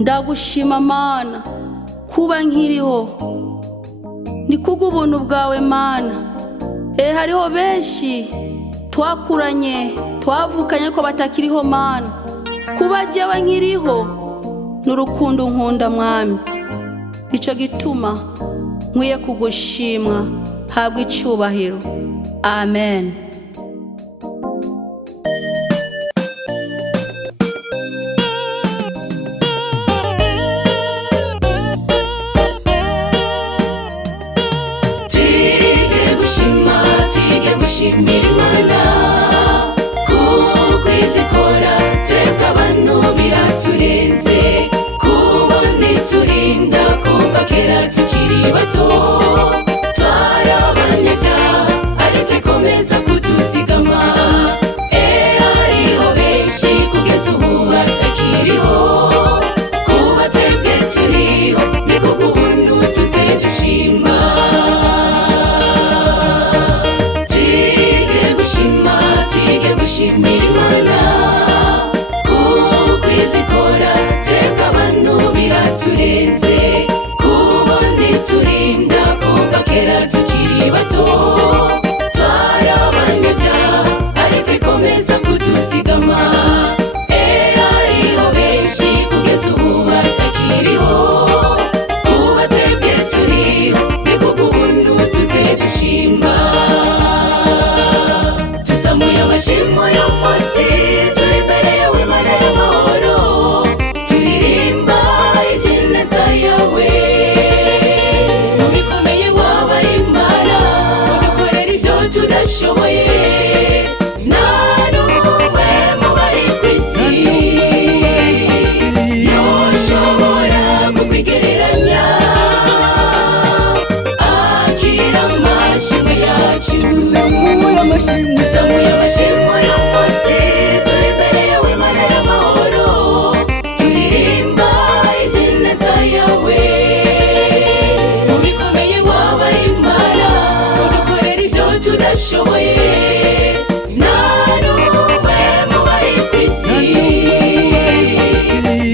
Ndagushima Mana kuba nkiriho, ni kubw'ubuntu bwawe Mana. Hariho benshi twakuranye twavukanye ko batakiriho Mana. Kuba jewe nkiriho n'urukundo nkunda Mwami, ico gituma nkwiye kugushimwa. Habwa icyubahiro. Amen. Gushimira Imana kuko ivyo ikora twebwe abantu biraturenze, kubona iturinda kuva kera tukiri bato. Twari abanyabyaha ariko ikomeza kutuzigama. Hariho benshi kugeza ubu batakiriho, kuba twebwe turiho ni kubw'ubuntu tuze dushima. Gushimira Imana kuko ivyo ikora twebwe abantu biraturenze, kubona iturinda kuva kera tukiri bato. Twari abanyabyaha ariko ikomeza kutuzigama. Hariho benshi kugeza ubu batakiriho, kuba twebwe turiho ni kubw'ubuntu tuze dushima. Tuzamuye amashimwe yo munsi, turi imbere yawe Mana y'amahoro, turirimba ineza yawe. Mu bikomeye wabaye Imana, udukorera ivyo tudashoboye. Nta n'umwe mu bari kw'isi yoshobora kukwigereranya. Akira amashimwe yacu. Tuzamuye amashimwe yo munsi, turi imbere yawe Mana y'amahoro, turirimba ineza yawe. Mu bikomeye wabaye Imana, udukorera ivyo tudashoboye. Nta n'umwe mu bari kw'isi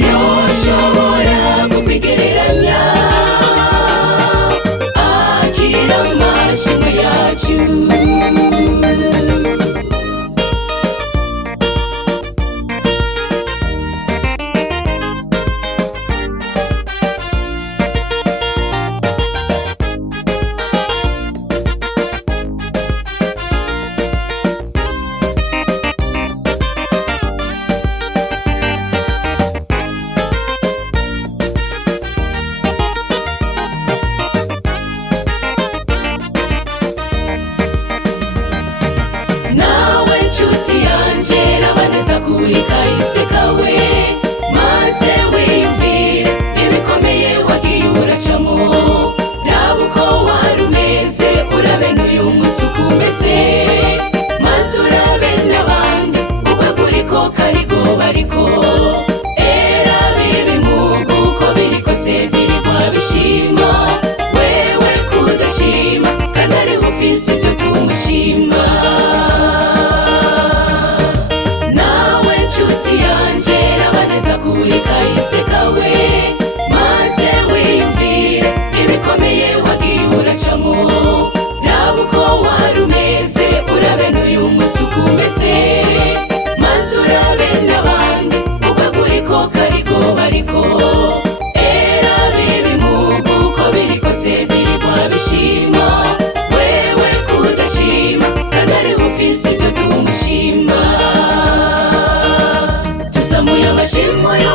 yoshobora kukwigereranya. Akira amashimwe yacu. Nawe nshuti yanje rabaneza kuri kahise kawe, maze wiyumvire ibikomeye wagiye uracamo. Raba uko wari umeze, urabe n'uyu munsi uko umeze, maze urabe n'abandi uko kuriko karigo bariko. Rabe ibimugu uko biri kose vyirigwa bishima, wewe kudashima kandi ariho ufise ivyo tumushima. Nawe nshuti yanje rabaneza kuri kahise kawe, maze wiyumvire ibikomeye wagiye uracamo. Raba uko wari umeze, urabe n'uyu munsi uko umeze, maze urabe n'abandi uko kuriko karigo bariko. Rabe ibimugu uko biri kose vyirigwa bishima, wewe kudashima kandi ariho ufise ivyo tumushima. Tuzamuye amashimwe yo